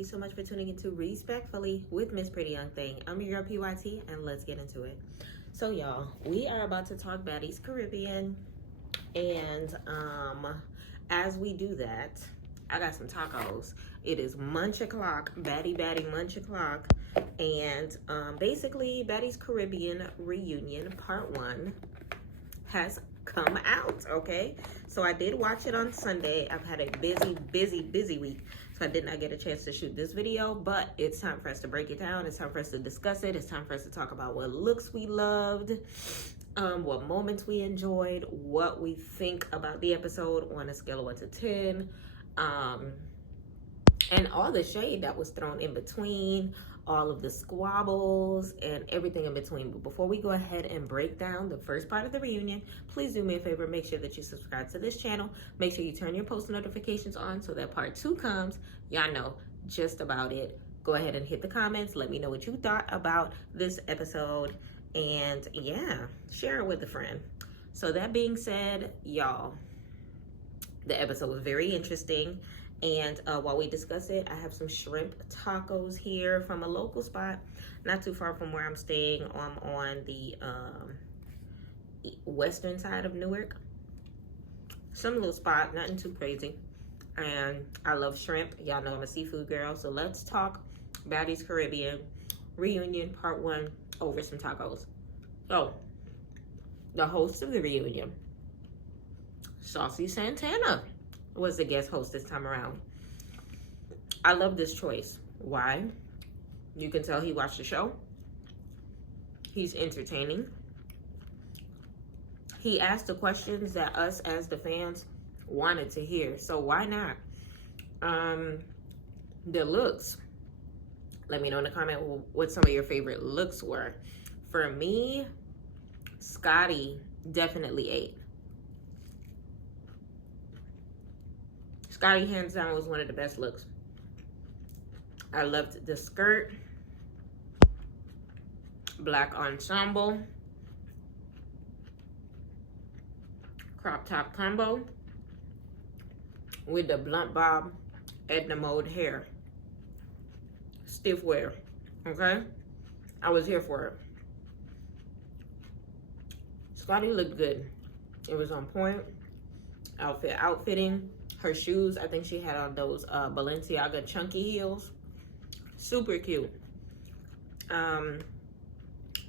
Thank you so much for tuning into Respectfully with Miss Pretty Young Thing. I'm your girl PYT, and let's get into it. So y'all, we are about to talk Baddies Caribbean, and as we do that, I got some tacos. It is munch o'clock, baddie munch o'clock, and basically Baddies Caribbean reunion part 1 has come out. Okay, so I did watch it on Sunday. I've had a busy week, so I did not get a chance to shoot this video, but it's time for us to break it down. It's time for us to discuss it. It's time for us to talk about what looks we loved, what moments we enjoyed, what we think about the episode on a scale of 1 to 10, and all the shade that was thrown in between, all of the squabbles and everything in between. But before we go ahead and break down the first part of the reunion, please do me a favor, make sure that you subscribe to this channel. Make sure you turn your post notifications on so that part 2 comes. Y'all know just about it. Go ahead and hit the comments. Let me know what you thought about this episode. And yeah, share it with a friend. So that being said, y'all, the episode was very interesting. And while we discuss it, I have some shrimp tacos here from a local spot, not too far from where I'm staying. I'm on the western side of Newark. Some little spot, nothing too crazy. And I love shrimp. Y'all know I'm a seafood girl. So let's talk Baddies Caribbean reunion part 1 over some tacos. So, the host of the reunion, Saucy Santana, was the guest host this time around. I love this choice. Why? You can tell he watched the show. He's entertaining. He asked the questions that us as the fans wanted to hear. So why not? The looks. Let me know in the comment what some of your favorite looks were. For me, Scotty definitely ate. Scotty, hands down, was one of the best looks. I loved the skirt, black ensemble, crop top combo with the blunt bob Edna mode hair. Stiff wear, okay? I was here for it. Scotty looked good. It was on point. Outfitting. Her shoes, I think she had on those Balenciaga chunky heels. Super cute.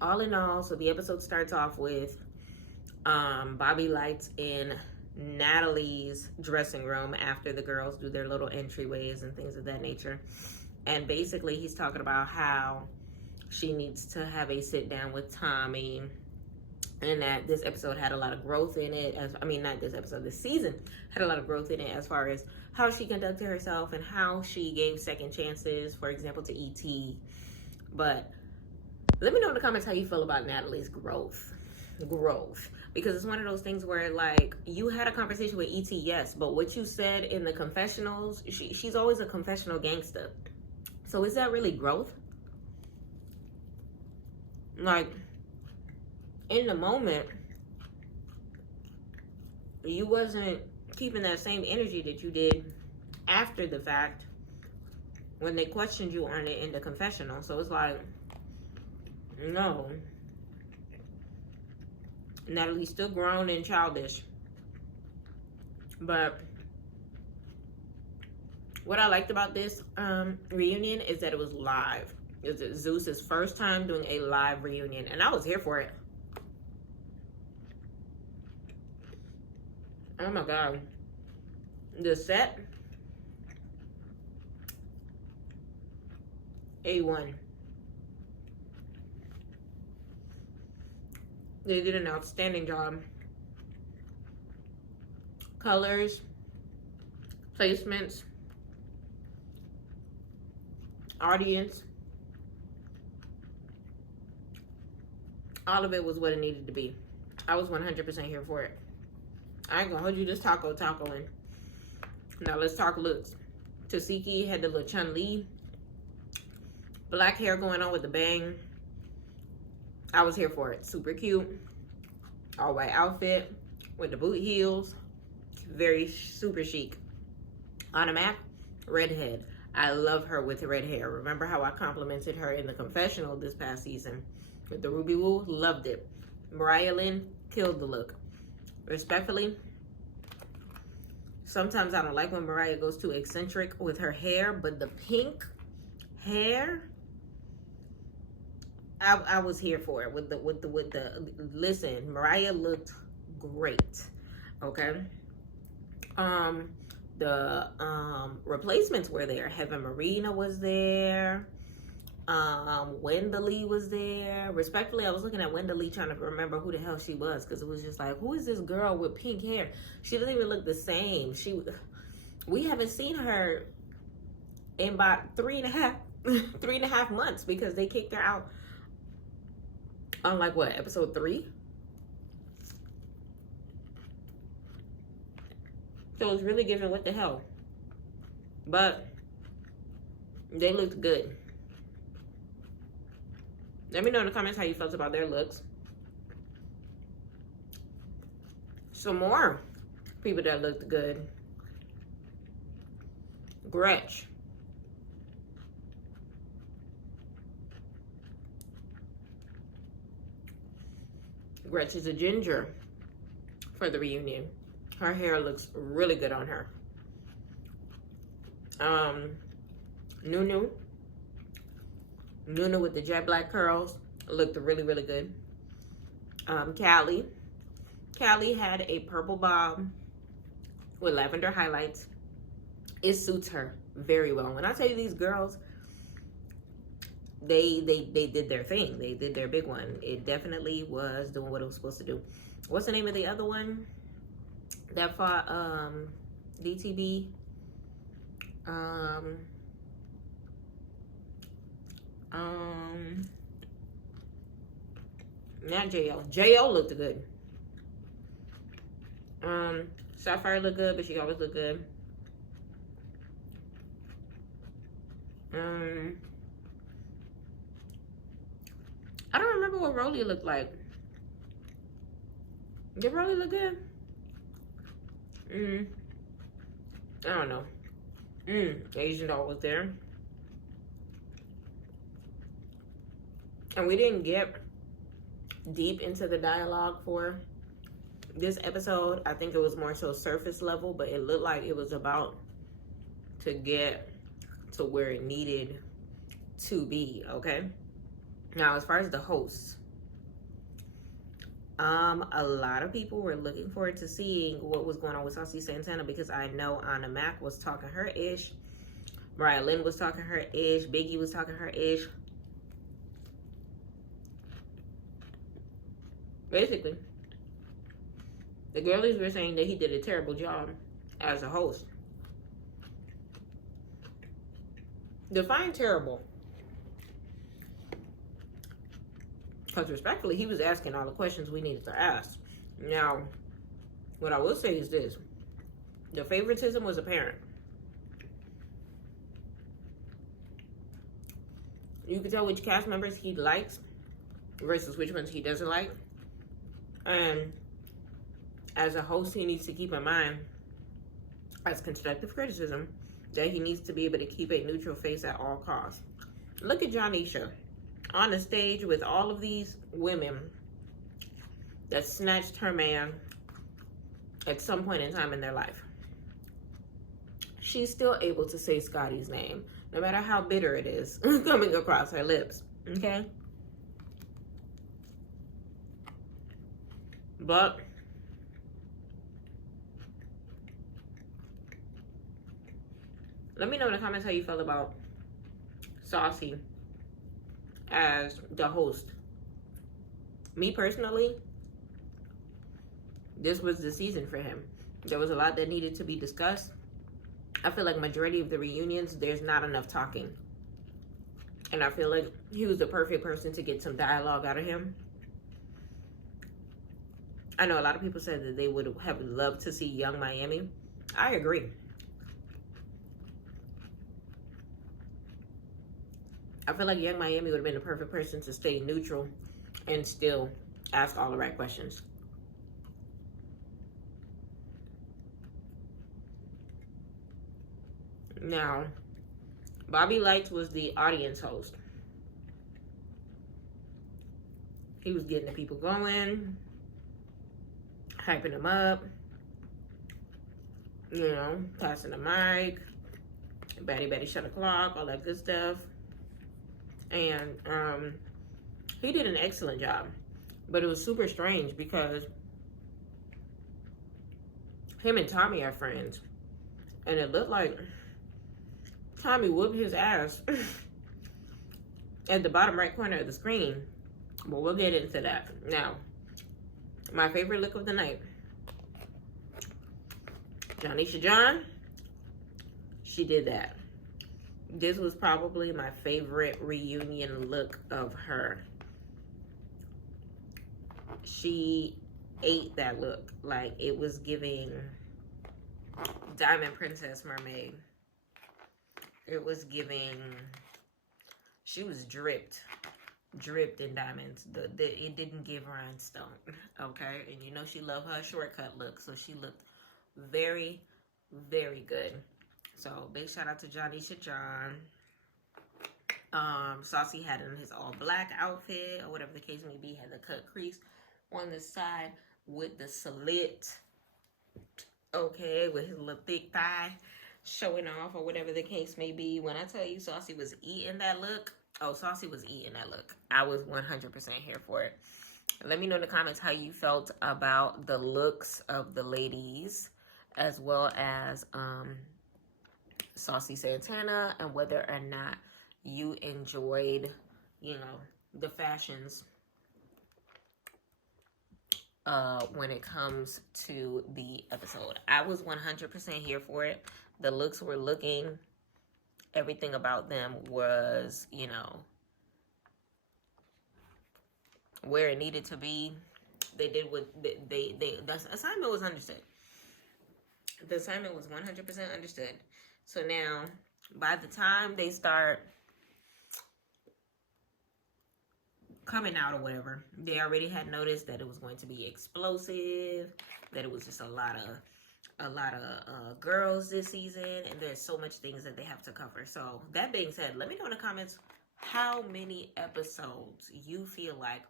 All in all, so the episode starts off with Bobby Lights in Natalie's dressing room after the girls do their little entryways and things of that nature. And basically, he's talking about how she needs to have a sit down with Tommy, and that this episode had a lot of growth in it. This season had a lot of growth in it as far as how she conducted herself and how she gave second chances, for example, to E.T. But let me know in the comments how you feel about Natalie's growth. Because it's one of those things where, like, you had a conversation with E.T., yes, but what you said in the confessionals, she's always a confessional gangster. So is that really growth? Like, in the moment, you wasn't keeping that same energy that you did after the fact when they questioned you on it in the confessional. So it's like, no. Natalie's still grown and childish. But what I liked about this reunion is that it was live. It was Zeus's first time doing a live reunion, and I was here for it. Oh my God. The set, A1. They did an outstanding job. Colors, placements, audience, all of it was what it needed to be. I was 100% here for it. I ain't gonna hold you this tacoing. Now let's talk looks. Tasiki had the little Chun-Li black hair going on with the bang. I was here for it. Super cute. All white outfit with the boot heels. Very super chic. On a map, redhead. I love her with red hair. Remember how I complimented her in the confessional this past season with the Ruby Woo? Loved it. Mariah Lynn killed the look. Respectfully, sometimes I don't like when Mariah goes too eccentric with her hair, but the pink hair, I was here for it. With the listen, Mariah looked great. Okay. The replacements were there. Heaven Marina was there. Wendalee was there. Respectfully, I was looking at Wendalee trying to remember who the hell she was, because it was just like, who is this girl with pink hair? She doesn't even look the same. We haven't seen her in about 3.5 months, because they kicked her out on like what, episode 3? So it's really giving what the hell. But they looked good. Let me know in the comments how you felt about their looks. Some more people that looked good. Gretch. Gretch is a ginger for the reunion. Her hair looks really good on her. Nunu with the jet black curls looked really, really good. Callie had a purple bob with lavender highlights. It suits her very well. When I tell you, these girls, they did their thing. They did their big one. It definitely was doing what it was supposed to do. What's the name of the other one that fought DTB? Not JL. JL looked good. Sapphire looked good, but she always looked good. I don't remember what Rolly looked like. Did Rolly look good? I don't know. Asian doll was there. And we didn't get deep into the dialogue for this episode. I think it was more so surface level, but it looked like it was about to get to where it needed to be, okay? Now, as far as the hosts, a lot of people were looking forward to seeing what was going on with Saucy Santana, because I know Anna Mac was talking her ish. Mariah Lynn was talking her ish. Biggie was talking her ish. Basically, the girlies were saying that he did a terrible job as a host. Define terrible. Because respectfully, he was asking all the questions we needed to ask. Now, what I will say is this. The favoritism was apparent. You could tell which cast members he likes versus which ones he doesn't like. And as a host, he needs to keep in mind, as constructive criticism, that he needs to be able to keep a neutral face at all costs. Look at Jonisha on the stage with all of these women that snatched her man at some point in time in their life. She's still able to say Scotty's name, no matter how bitter it is coming across her lips, okay? But let me know in the comments how you felt about Saucy as the host. Me personally, this was the season for him. There was a lot that needed to be discussed. I feel like majority of the reunions, there's not enough talking. And I feel like he was the perfect person to get some dialogue out of him. I know a lot of people said that they would have loved to see Young Miami. I agree. I feel like Young Miami would have been the perfect person to stay neutral and still ask all the right questions. Now, Bobby Lights was the audience host. He was getting the people going, hyping them up, you know, passing the mic, Batty shut the clock, all that good stuff. And he did an excellent job. But it was super strange because him and Tommy are friends. And it looked like Tommy whooped his ass at the bottom right corner of the screen. But we'll get into that. Now, my favorite look of the night. Jonisha John, she did that. This was probably my favorite reunion look of her. She ate that look. Like, it was giving Diamond Princess Mermaid. It was giving, she was dripped in diamonds. It didn't give rhinestone, okay? And you know she loved her shortcut look, so she looked very, very good. So big shout out to Jonisha John. Saucy had in his all black outfit, or whatever the case may be, had the cut crease on the side with the slit, okay, with his little thick thigh showing off, or whatever the case may be. When I tell you Saucy was eating that look, Saucy was eating that look. I was 100% here for it. Let me know in the comments how you felt about the looks of the ladies, as well as Saucy Santana, and whether or not you enjoyed, you know, the fashions when it comes to the episode. I was 100% here for it. The looks were looking, everything about them was, you know, where it needed to be. They did what the assignment was understood. The assignment was 100% understood. So now, by the time they start coming out or whatever, they already had noticed that it was going to be explosive, that it was just a lot of girls this season, and there's so much things that they have to cover. So that being said, let me know in the comments how many episodes you feel like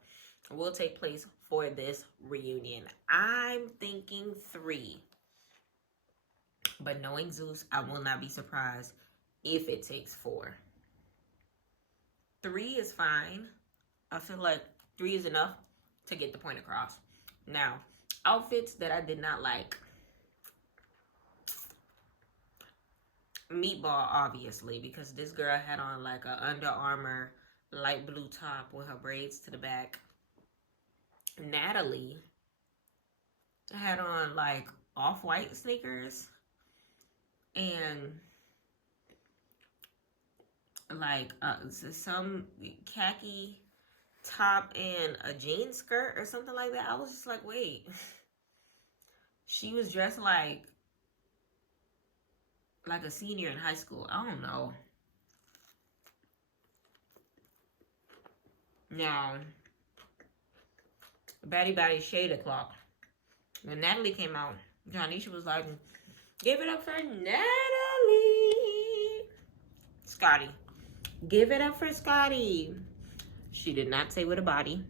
will take place for this reunion. I'm thinking 3, but knowing Zeus, I will not be surprised if it takes 4. 3 is fine. I feel like 3 is enough to get the point across. Now, outfits that I did not like. Meatball, obviously, because this girl had on like a Under Armour light blue top with her braids to the back. Natalie had on like off-white sneakers and like some khaki top and a jean skirt or something like that. I was just like, wait. She was dressed like a senior in high school. I don't know. Now, Baddies shade o'clock. When Natalie came out, Jonisha was like, give it up for Natalie. Scotty. Give it up for Scotty. She did not say with a body.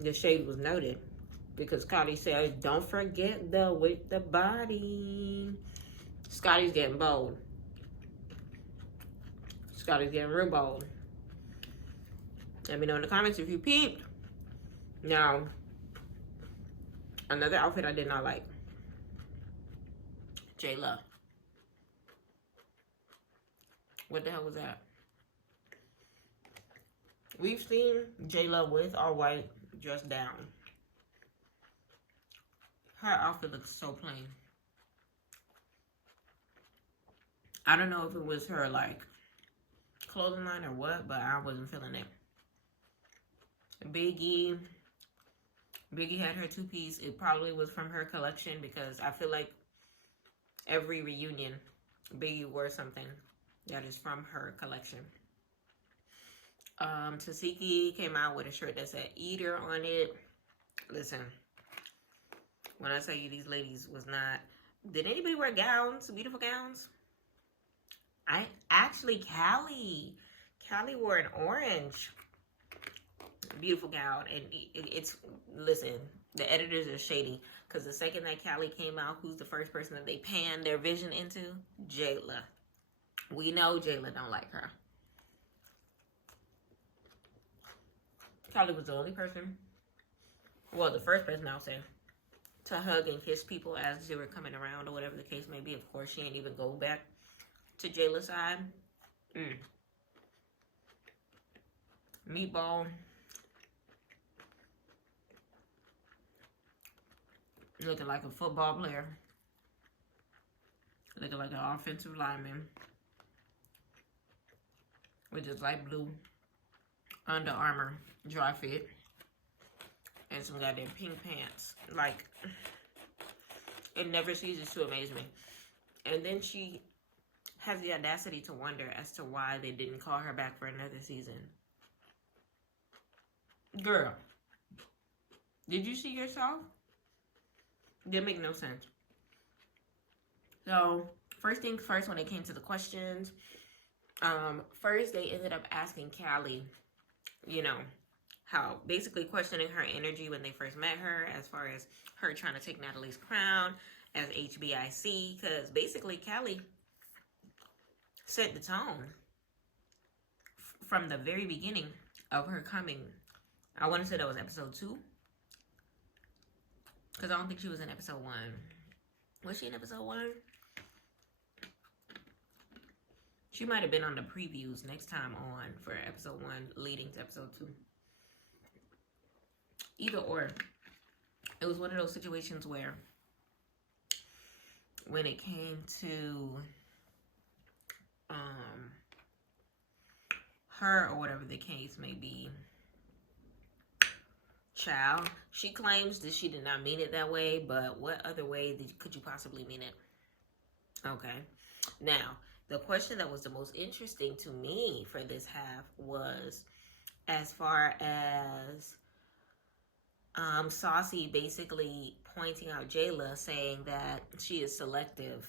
The shade was noted because Scotty said, don't forget the with the body. Scotty's getting bold. Scotty's getting real bold. Let me know in the comments if you peeped. Now, another outfit I did not like. J-Lo. What the hell was that? We've seen J-Lo with all white dressed down. Her outfit looks so plain. I don't know if it was her like clothing line or what, but I wasn't feeling it. Biggie had her 2-piece. It probably was from her collection because I feel like every reunion Biggie wore something that is from her collection. Tasiki came out with a shirt that said Eater on it. Listen, when I tell you these ladies was not... Did anybody wear gowns? Beautiful gowns? Callie wore an orange. Beautiful gown. And it's, listen, the editors are shady. Because the second that Callie came out, who's the first person that they panned their vision into? Jayla. We know Jayla don't like her. Callie was the only person, well, the first person I'll say, to hug and kiss people as they were coming around or whatever the case may be. Of course, she ain't even go back to Jayla's side. Meatball. Looking like a football player. Looking like an offensive lineman. With just light blue Under Armour dry fit. And some goddamn pink pants. Like, it never ceases to amaze me. And then she has the audacity to wonder as to why they didn't call her back for another season. Girl, did you see yourself? Didn't make no sense. So, first things first, when it came to the questions, first they ended up asking Callie, you know, how basically questioning her energy when they first met her, as far as her trying to take Natalie's crown as HBIC, because basically Callie set the tone from the very beginning of her coming. I want to say that was episode 2, because I don't think she was in episode 1. Was she in episode 1? She might have been on the previews next time on for episode 1 leading to episode 2. Either or. It was one of those situations where when it came to her, or whatever the case may be, child, she claims that she did not mean it that way, but what other way could you possibly mean it? Okay. Now, the question that was the most interesting to me for this half was as far as Saucy basically pointing out Jayla, saying that she is selective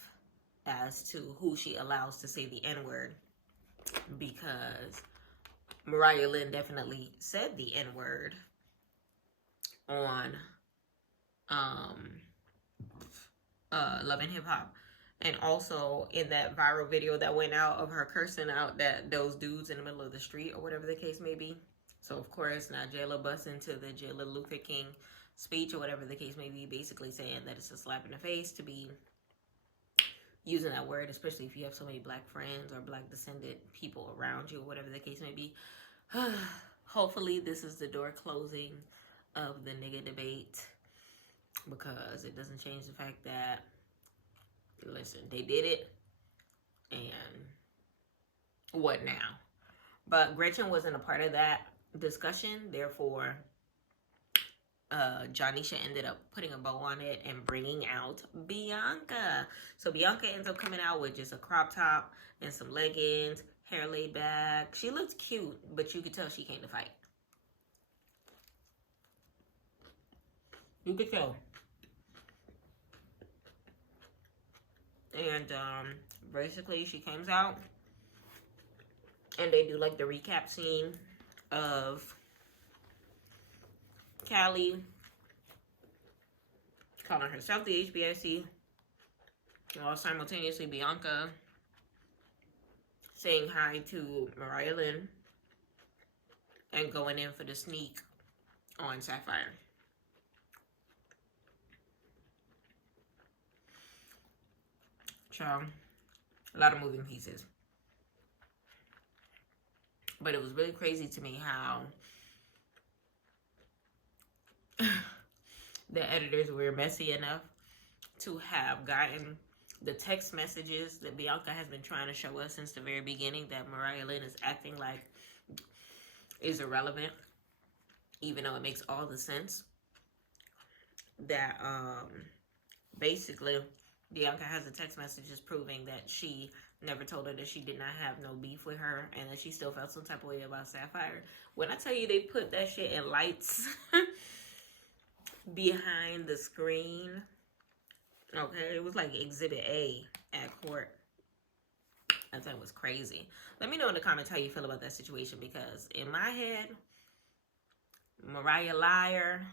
as to who she allows to say the N-word, because Mariah Lynn definitely said the N-word on Love and Hip Hop. And also in that viral video that went out of her cursing out those dudes in the middle of the street or whatever the case may be. So of course now Jayla busts into the Jayla Luther King speech or whatever the case may be, basically saying that it's a slap in the face to be using that word, especially if you have so many black friends or black descendant people around you or whatever the case may be. Hopefully this is the door closing of the nigga debate, because it doesn't change the fact that, listen, they did it, and what now? But Gretchen wasn't a part of that discussion, therefore Jonisha ended up putting a bow on it and bringing out Bianca. So Bianca ends up coming out with just a crop top and some leggings, hair laid back. She looked cute, but you could tell she came to fight. You could tell. And basically she comes out and they do like the recap scene of Callie calling herself the HBIC, while simultaneously Bianca saying hi to Mariah Lynn and going in for the sneak on Sapphire. Child, a lot of moving pieces. But it was really crazy to me how the editors were messy enough to have gotten the text messages that Bianca has been trying to show us since the very beginning, that Mariah Lynn is acting like is irrelevant, even though it makes all the sense. That basically Bianca has the text messages proving that she never told her that she did not have no beef with her, and that she still felt some type of way about Sapphire. When I tell you they put that shit in lights behind the screen, okay, it was like Exhibit A at court. That thing was crazy. Let me know in the comments how you feel about that situation, because in my head, Mariah liar.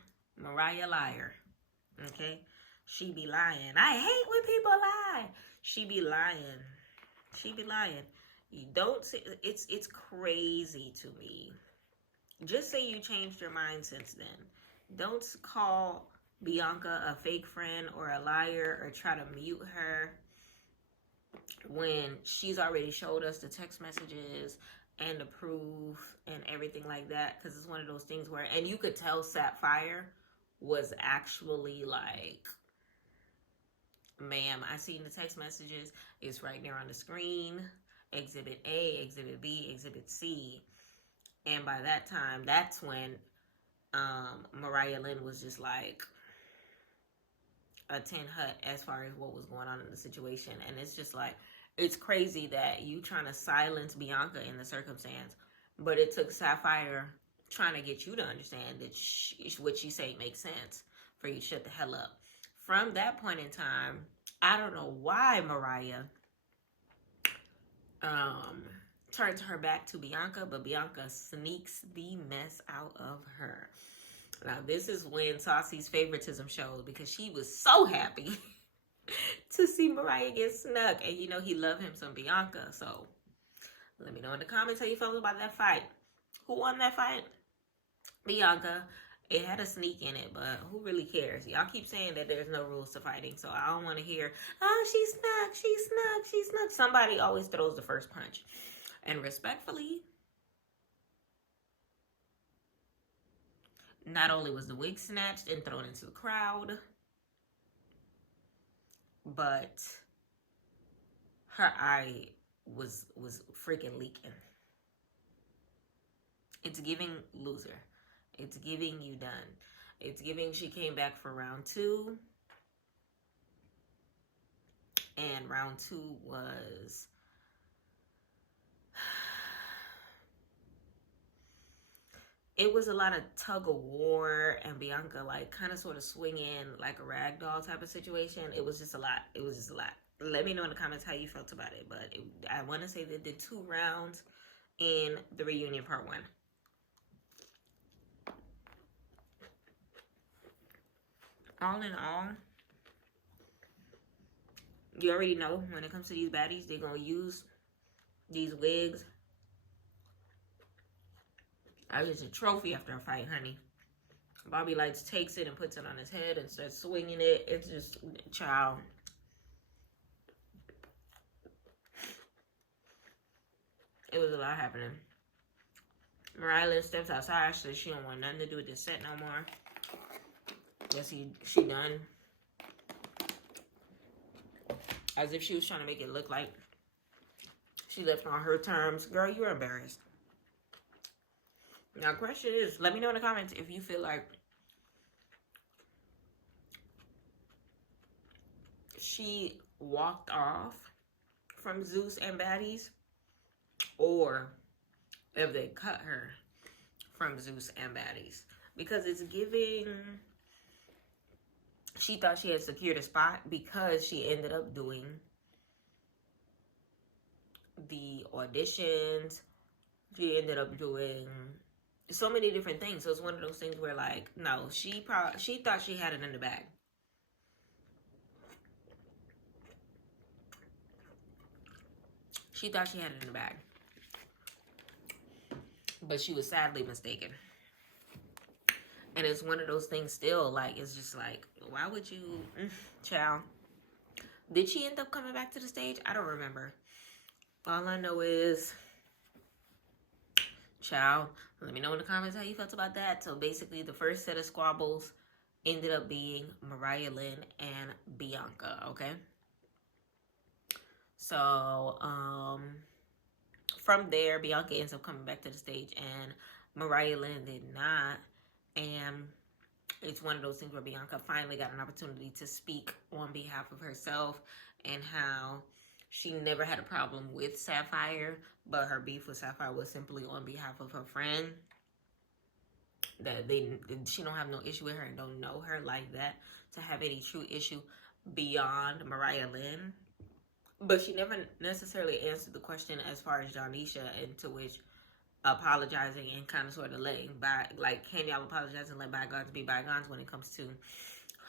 Okay? She be lying. I hate when people lie. She be lying. You don't see, it's crazy to me. Just say you changed your mind since then. Don't call Bianca a fake friend or a liar or try to mute her when she's already showed us the text messages and the proof and everything like that. Because it's one of those things where, and you could tell Sapphire was actually like, ma'am, I seen the text messages. It's right there on the screen. Exhibit A, Exhibit B, Exhibit C. And by that time, that's when Mariah Lynn was just like a tin hut as far as what was going on in the situation. And it's just like, it's crazy that you trying to silence Bianca in the circumstance, but it took Sapphire trying to get you to understand that what she say makes sense for you to shut the hell up. From that point in time, I don't know why Mariah turns her back to Bianca, but Bianca sneaks the mess out of her. Now, this is when Saucy's favoritism shows, because she was so happy to see Mariah get snuck. And you know he loved him some Bianca. So let me know in the comments how you felt about that fight. Who won that fight? Bianca. It had a sneak in it, but who really cares? Y'all keep saying that there's no rules to fighting, so I don't want to hear, oh, she snuck. Somebody always throws the first punch. And respectfully, not only was the wig snatched and thrown into the crowd, but her eye was freaking leaking. It's giving loser. It's giving you done. It's giving she came back for round 2. And round 2 was... it was a lot of tug of war and Bianca like kind of sort of swinging like a rag doll type of situation. It was just a lot. Let me know in the comments how you felt about it. But I want to say they did 2 rounds in the reunion part 1. All in all, you already know when it comes to these baddies, they're going to use these wigs as just a trophy after a fight, honey. Bobby Lights takes it and puts it on his head and starts swinging it. It's just, child. It was a lot happening. Mariah Lynn steps outside, says she don't want nothing to do with this set no more. Yes, she done. As if she was trying to make it look like she left on her terms. Girl, you're embarrassed. Now, question is, let me know in the comments if you feel like she walked off from Zeus and Baddies, or if they cut her from Zeus and Baddies. Because it's giving... she thought she had secured a spot because she ended up doing the auditions. She ended up doing so many different things. So it's one of those things where, like, no, she thought she had it in the bag. She thought she had it in the bag. But she was sadly mistaken. And it's one of those things still, like, it's just like, why would you, child? Did she end up coming back to the stage? I don't remember. All I know is, child, let me know in the comments how you felt about that. So basically, the first set of squabbles ended up being Mariah Lynn and Bianca, okay? So, from there, Bianca ends up coming back to the stage, and Mariah Lynn did not. And it's one of those things where Bianca finally got an opportunity to speak on behalf of herself and how she never had a problem with Sapphire, but her beef with Sapphire was simply on behalf of her friend. That she don't have no issue with her and don't know her like that to have any true issue beyond Mariah Lynn But she never necessarily answered the question as far as Jonisha, into which apologizing and kind of sort of letting by, like, can y'all apologize and let bygones be bygones when it comes to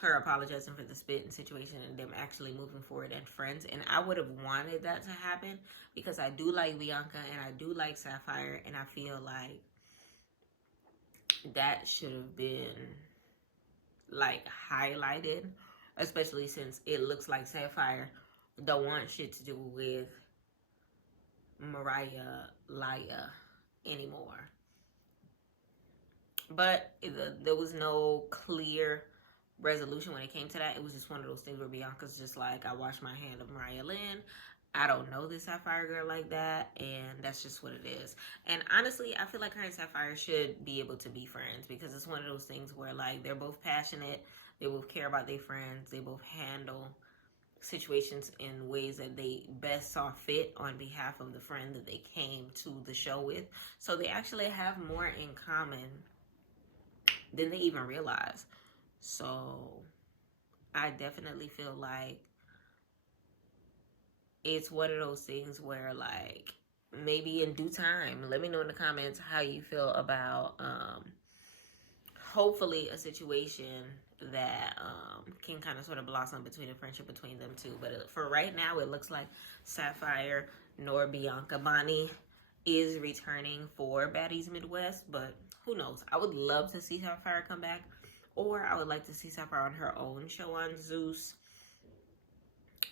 her apologizing for the spitting situation and them actually moving forward and friends. And I would have wanted that to happen because I do like Bianca and I do like Sapphire, and I feel like that should have been like highlighted, especially since it looks like Sapphire don't want shit to do with Mariah Laya anymore. But there was no clear resolution when it came to that. It was just one of those things where Bianca's just like, I wash my hand of Mariah Lynn. I don't know this Sapphire girl like that, and that's just what it is. And honestly, I feel like her and Sapphire should be able to be friends, because it's one of those things where, like, they're both passionate, they both care about their friends, they both handle situations in ways that they best saw fit on behalf of the friend that they came to the show with. So they actually have more in common than they even realize. So I definitely feel like it's one of those things where, like, maybe in due time, let me know in the comments how you feel about hopefully a situation that can kind of sort of blossom between a friendship between them two. But for right now, it looks like Sapphire nor Bianca Bonnie is returning for Baddies Midwest, but who knows? I would love to see Sapphire come back, or I would like to see Sapphire on her own show on Zeus.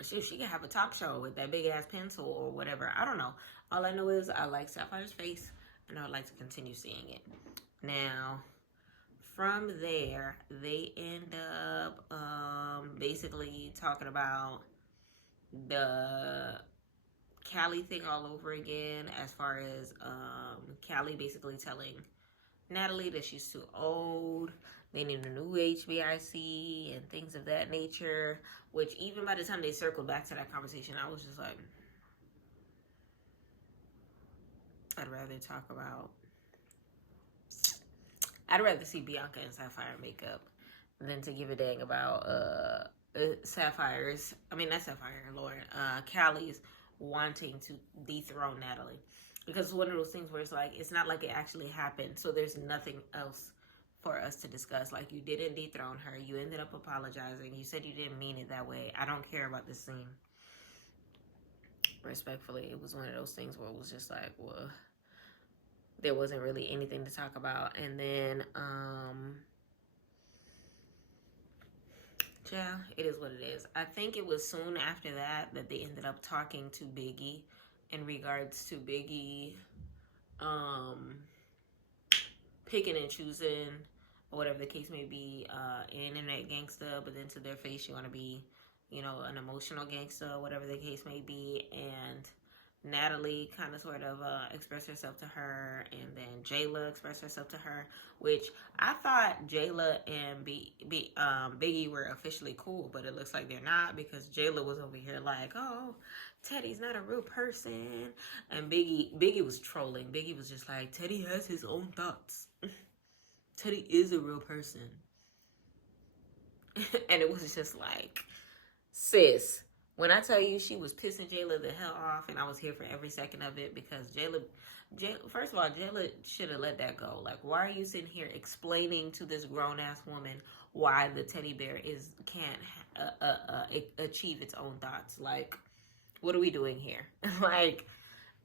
She can have a talk show with that big ass pencil or whatever. I don't know. All I know is I like Sapphire's face, and I would like to continue seeing it. Now, from there, they end up basically talking about the Callie thing all over again, as far as Callie basically telling Natalie that she's too old, they need a new HBIC and things of that nature, which even by the time they circled back to that conversation, I was just like, I'd rather see Bianca and Sapphire make up than to give a dang about Sapphire's, I mean, not Sapphire, Lord, Callie's wanting to dethrone Natalie. Because it's one of those things where it's like, it's not like it actually happened, so there's nothing else for us to discuss. Like, you didn't dethrone her, you ended up apologizing, you said you didn't mean it that way. I don't care about this scene. Respectfully, it was one of those things where it was just like, well, there wasn't really anything to talk about. And then yeah, it is what it is. I think it was soon after that they ended up talking to Biggie in regards to Biggie picking and choosing, or whatever the case may be, internet gangsta, but then to their face you want to be, you know, an emotional gangsta, whatever the case may be. And Natalie kind of sort of expressed herself to her, and then Jayla expressed herself to her, which I thought Jayla and Biggie were officially cool, but it looks like they're not, because Jayla was over here like, oh, Teddy's not a real person, and Biggie was trolling. Biggie was just like, Teddy has his own thoughts. Teddy is a real person. And it was just like, sis, when I tell you she was pissing Jayla the hell off, and I was here for every second of it, because Jayla, first of all, Jayla should have let that go. Like, why are you sitting here explaining to this grown-ass woman why the teddy bear can't achieve its own thoughts? Like, what are we doing here? Like,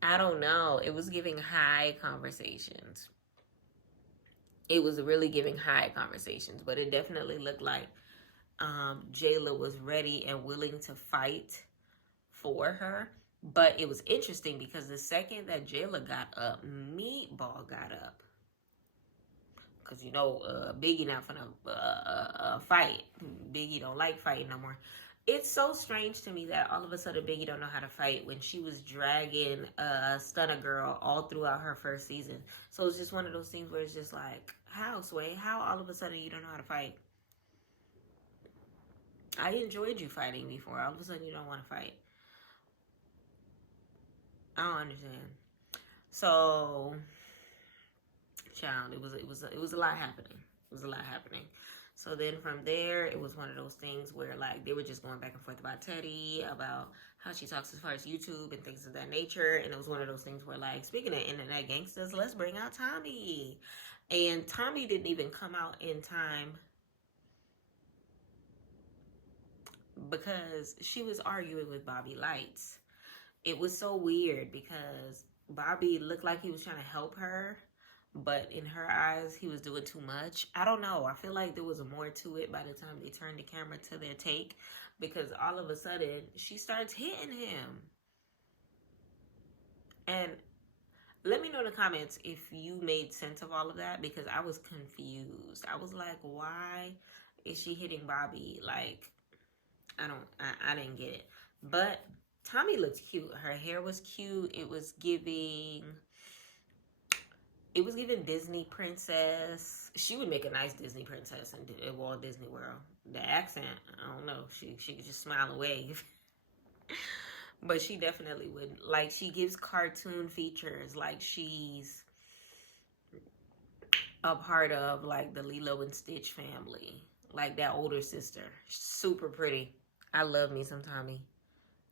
I don't know. It was giving high conversations. It was really giving high conversations, but it definitely looked like Jayla was ready and willing to fight for her. But it was interesting because the second that Jayla got up, Meatball got up. Because, you know, Biggie not finna fight. Biggie don't like fighting no more. It's so strange to me that all of a sudden Biggie don't know how to fight when she was dragging Stunner Girl all throughout her first season. So it's just one of those things where it's just like, how, Sway? How all of a sudden you don't know how to fight? I enjoyed you fighting before. All of a sudden you don't want to fight. I don't understand. So, child, it was a lot happening. It was a lot happening. So then from there, it was one of those things where like they were just going back and forth about Teddy, about how she talks as far as YouTube and things of that nature. And it was one of those things where like, speaking of internet gangsters, let's bring out Tommy. And Tommy didn't even come out in time because she was arguing with Bobby Lights. It was so weird because Bobby looked like he was trying to help her, but in her eyes, he was doing too much. I don't know. I feel like there was more to it by the time they turned the camera to their take, because all of a sudden, she starts hitting him. And let me know in the comments if you made sense of all of that, because I was confused. I was like, why is she hitting Bobby? Like, I didn't get it. But Tommy looked cute. Her hair was cute. It was giving Disney princess. She would make a nice Disney princess in Walt Disney World. The accent, I don't know. She could just smile and wave. But she definitely would. Like, she gives cartoon features. Like, she's a part of, like, the Lilo and Stitch family. Like, that older sister. Super pretty. I love me some Tommy.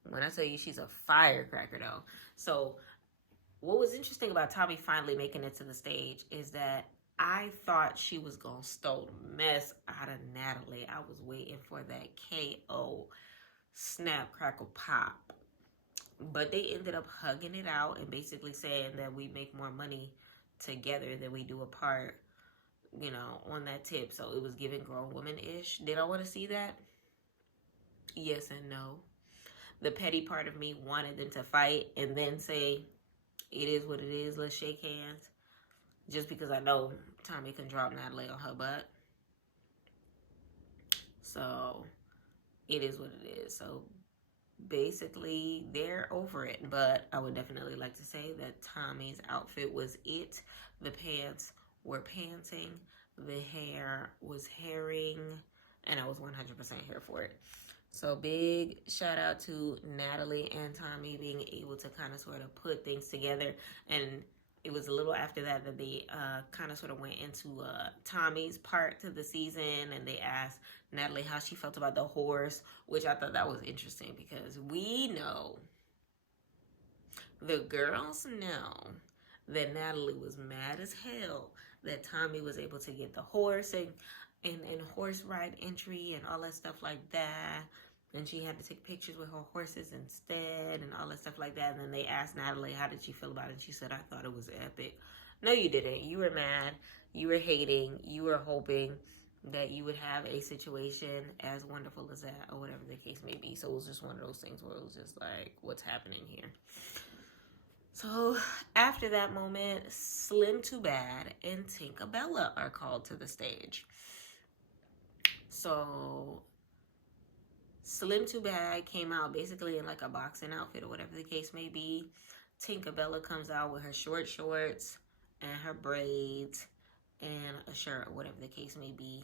When I tell you she's a firecracker, though. So, what was interesting about Tommy finally making it to the stage is that I thought she was going to stole the mess out of Natalie. I was waiting for that KO snap, crackle, pop. But they ended up hugging it out and basically saying that we make more money together than we do apart, you know, on that tip. So it was giving grown woman-ish. Did I want to see that? Yes and no. The petty part of me wanted them to fight and then say, it is what it is, let's shake hands. Just because I know Tommy can drop Natalie on her butt. So, it is what it is. So, basically, they're over it. But I would definitely like to say that Tommy's outfit was it. The pants were pantsing. The hair was herring. And I was 100% here for it. So big shout out to Natalie and Tommy being able to kind of sort of put things together. And it was a little after that that they kind of sort of went into Tommy's part to the season. And they asked Natalie how she felt about the horse, which I thought that was interesting because we know, the girls know that Natalie was mad as hell that Tommy was able to get the horse and horse ride entry and all that stuff like that. And she had to take pictures with her horses instead and all that stuff like that. And then they asked Natalie, how did she feel about it? And she said, I thought it was epic. No, you didn't. You were mad. You were hating. You were hoping that you would have a situation as wonderful as that or whatever the case may be. So it was just one of those things where it was just like, what's happening here? So after that moment, Slim Too Bad and Tinkerbella are called to the stage. So Slim Too Bad came out basically in like a boxing outfit or whatever the case may be. Tinkerbella comes out with her short shorts and her braids and a shirt or whatever the case may be.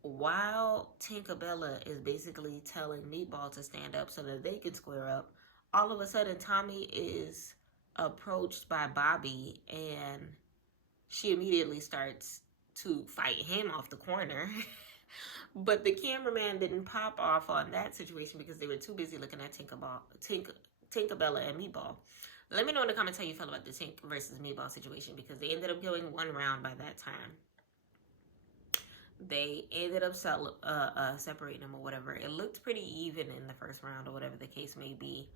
While Tinkerbella is basically telling Meatball to stand up so that they can square up, all of a sudden Tommy is approached by Bobby and she immediately starts to fight him off the corner. But the cameraman didn't pop off on that situation because they were too busy looking at Tinkerbella and Meatball. Let me know in the comments how you felt about the Tink versus Meatball situation, because they ended up going one round by that time. They ended up separating them or whatever. It looked pretty even in the first round or whatever the case may be.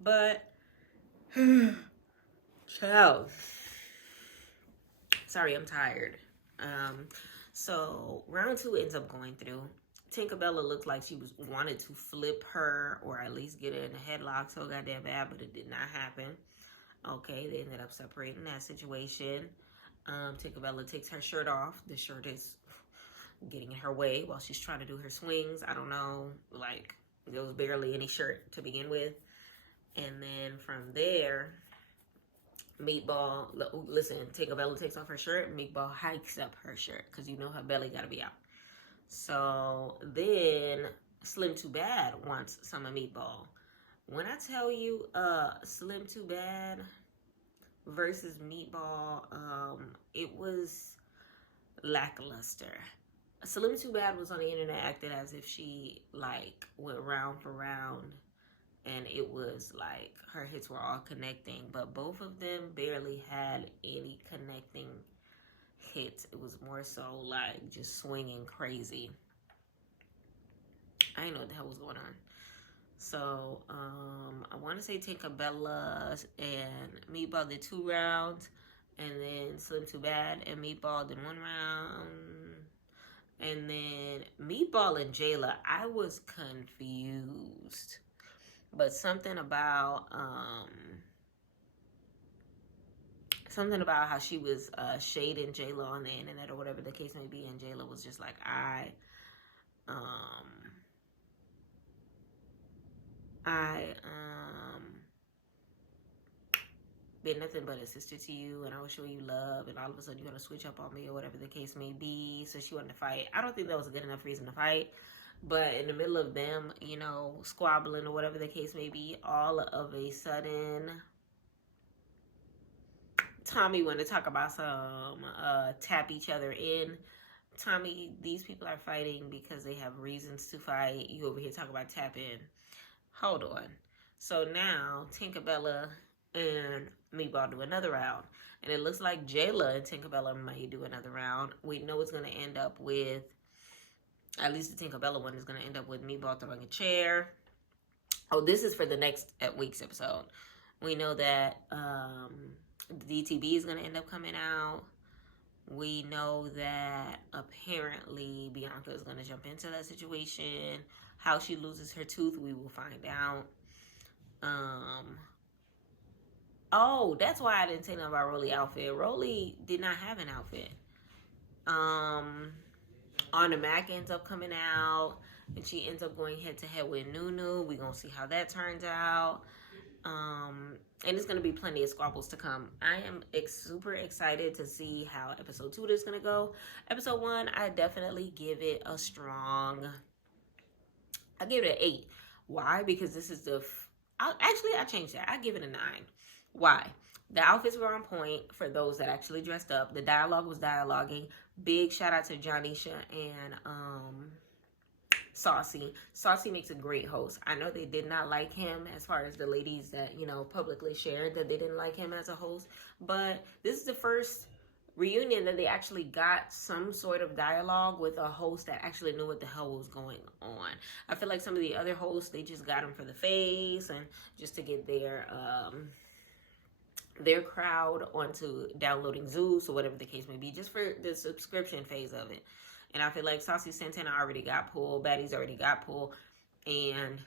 But, child. Sorry, I'm tired. So round 2 ends up going through. Tinkerbella looked like she wanted to flip her or at least get her in a headlock so goddamn bad, but it did not happen. Okay, they ended up separating that situation. Tinkerbella takes her shirt off. The shirt is getting in her way while she's trying to do her swings. I don't know, like there was barely any shirt to begin with. And then from there, Meatball, listen, Tinkerbella takes off her shirt. Meatball hikes up her shirt because you know her belly got to be out. So then Slim Too Bad wants some of Meatball. When I tell you Slim Too Bad versus Meatball, it was lackluster. Slim Too Bad was on the internet acting as if she like went round for round, and it was like her hits were all connecting, but both of them barely had any connecting hits. It was more so like just swinging crazy. I didn't know what the hell was going on. So I want to say Tinkerbella and Meatball did 2 rounds, and then Slim Too Bad and Meatball did 1 round, and then Meatball and Jayla, I was confused, but something about how she was shading Jayla on the internet or whatever the case may be, and Jayla was just like, I been nothing but a sister to you, and I will show you love, and all of a sudden you're gonna switch up on me or whatever the case may be. So she wanted to fight. I don't think that was a good enough reason to fight, but in the middle of them, you know, squabbling or whatever the case may be, all of a sudden Tommy wanted to talk about some tap each other in. Tommy, these people are fighting because they have reasons to fight. You over here talk about tap in. Hold on. So now Tinkerbella and Meatball do another round, and it looks like Jayla and Tinkerbella may do another round. We know it's going to end up with, at least the Tinkerbella one is going to end up with Meatball throwing a chair. Oh, this is for the next week's episode. We know that DTB is going to end up coming out. We know that apparently Bianca is going to jump into that situation. How she loses her tooth, we will find out. Oh, that's why I didn't say nothing about Rolly's outfit. Rolly did not have an outfit. Anna Mac ends up coming out, and she ends up going head to head with Nunu. We're going to see how that turns out. And it's going to be plenty of squabbles to come. I am super excited to see how episode 2 is going to go. Episode 1, I definitely give it a strong, I give it an 8. Why? Because this is the, I changed that. I give it a 9. Why? The outfits were on point for those that actually dressed up. The dialogue was dialoguing. Big shout out to Jonisha and Saucy. Saucy makes a great host. I know they did not like him, as far as the ladies that, you know, publicly shared that they didn't like him as a host. But this is the first reunion that they actually got some sort of dialogue with a host that actually knew what the hell was going on. I feel like some of the other hosts, they just got him for the face and just to get their crowd onto downloading Zeus or whatever the case may be, just for the subscription phase of it. And I feel like Saucy Santana already got pulled, Baddies already got pulled, and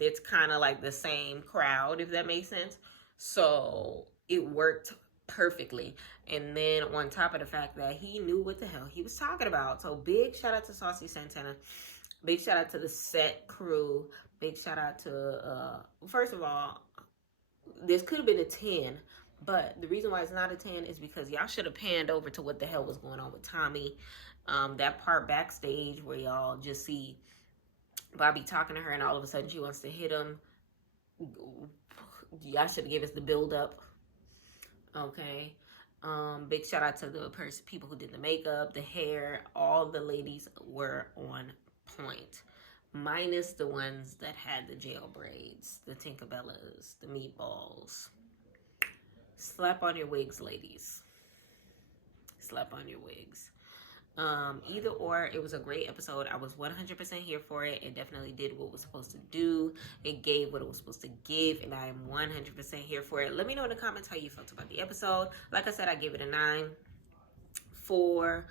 it's kind of like the same crowd, if that makes sense. So it worked perfectly. And then on top of the fact that he knew what the hell he was talking about. So big shout out to Saucy Santana. Big shout out to the set crew. Big shout out to, first of all, this could have been a 10, but the reason why it's not a 10 is because y'all should have panned over to what the hell was going on with Tommy. That part backstage where y'all just see Bobby talking to her and all of a sudden she wants to hit him. Y'all should have given us the build up. Okay. Big shout out to the people who did the makeup, the hair. All the ladies were on point. Minus the ones that had the jail braids, the Tinkerbellas, the Meatballs. Slap on your wigs, ladies. Slap on your wigs. Either or, it was a great episode. I was 100% here for it. It definitely did what it was supposed to do. It gave what it was supposed to give, and I am 100% here for it. Let me know in the comments how you felt about the episode. Like I said, I gave it a 9 for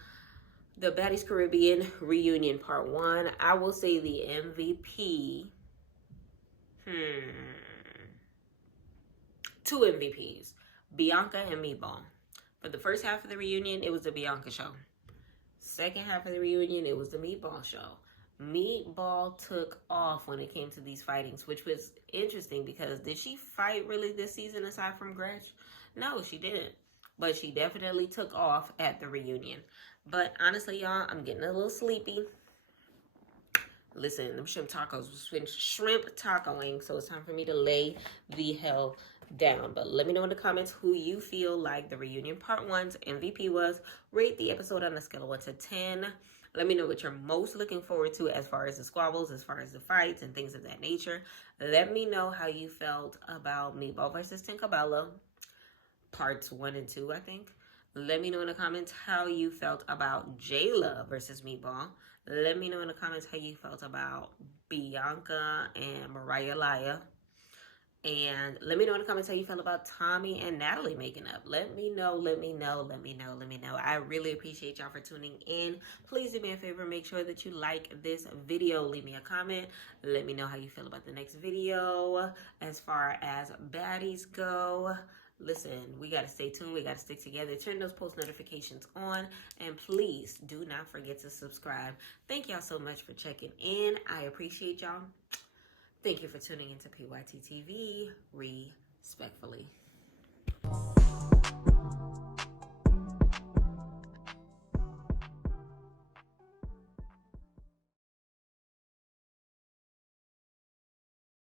the Baddies Caribbean Reunion Part 1. I will say the MVP. 2 MVPs. Bianca and Meatball. For the first half of the reunion, it was the Bianca show. Second half of the reunion, it was the Meatball show. Meatball took off when it came to these fightings, which was interesting because did she fight really this season aside from Gretch? No, she didn't. But she definitely took off at the reunion. But honestly, y'all, I'm getting a little sleepy. Listen, them shrimp tacos was shrimp tacoing, so it's time for me to lay the hell down. But let me know in the comments who you feel like the reunion part 1's MVP was. Rate the episode on a scale of 1 to 10. Let me know what you're most looking forward to as far as the squabbles, as far as the fights and things of that nature. Let me know how you felt about Meatball versus Tinkerbella parts 1 and 2, I think. Let me know in the comments how you felt about Jayla versus Meatball. Let me know in the comments how you felt about Bianca and Mariah. And let me know in the comments how you felt about Tommy and Natalie making up. Let me know. I really appreciate y'all for tuning in. Please do me a favor. Make sure that you like this video. Leave me a comment. Let me know how you feel about the next video. As far as baddies go, listen, we got to stay tuned. We got to stick together. Turn those post notifications on. And please do not forget to subscribe. Thank y'all so much for checking in. I appreciate y'all. Thank you for tuning into PYT TV. Respectfully.